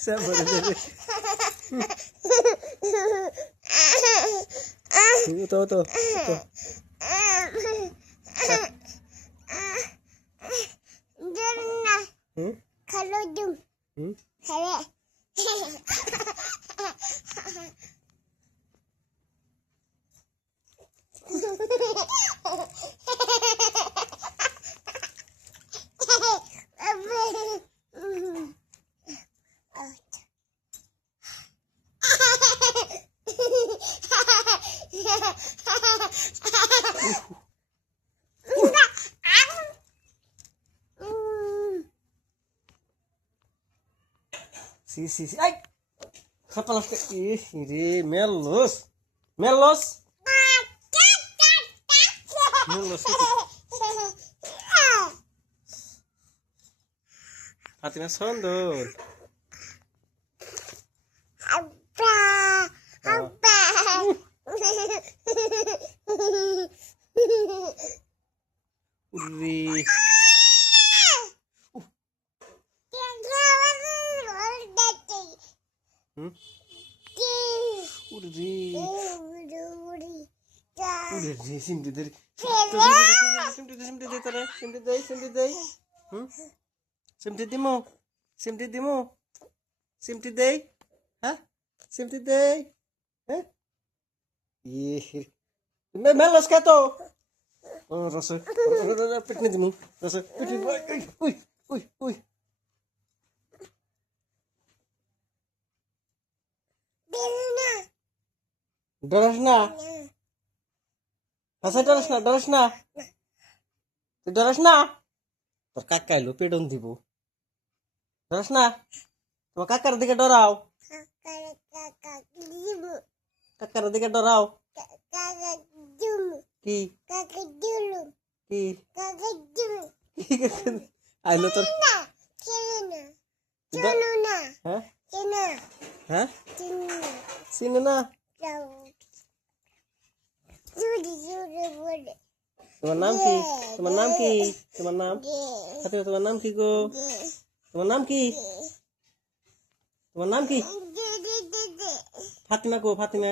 Sabar deh. Tuh. Kalau jum. Kalau. Si. Ay. Kepala ini melus. Melus. Hatinya sondul. Uri. Udah sini dari. Simti hah? Hah? Ih. Melos kato. Oh, rasa. Piknik demu. Rasa. Uy. Doras na. Asa doras na. Doras na. তোর কাকা এলো পেডন দিব ডরাস না তোমার কাকার দিকে ডরাও কাকার দিকে ডরাও কি আইলো তোর হ্যাঁ চিনে না তোমার নাম কি তোমার নাম কি গো তোমার নাম কি ফাতিমা গো ফাতিমা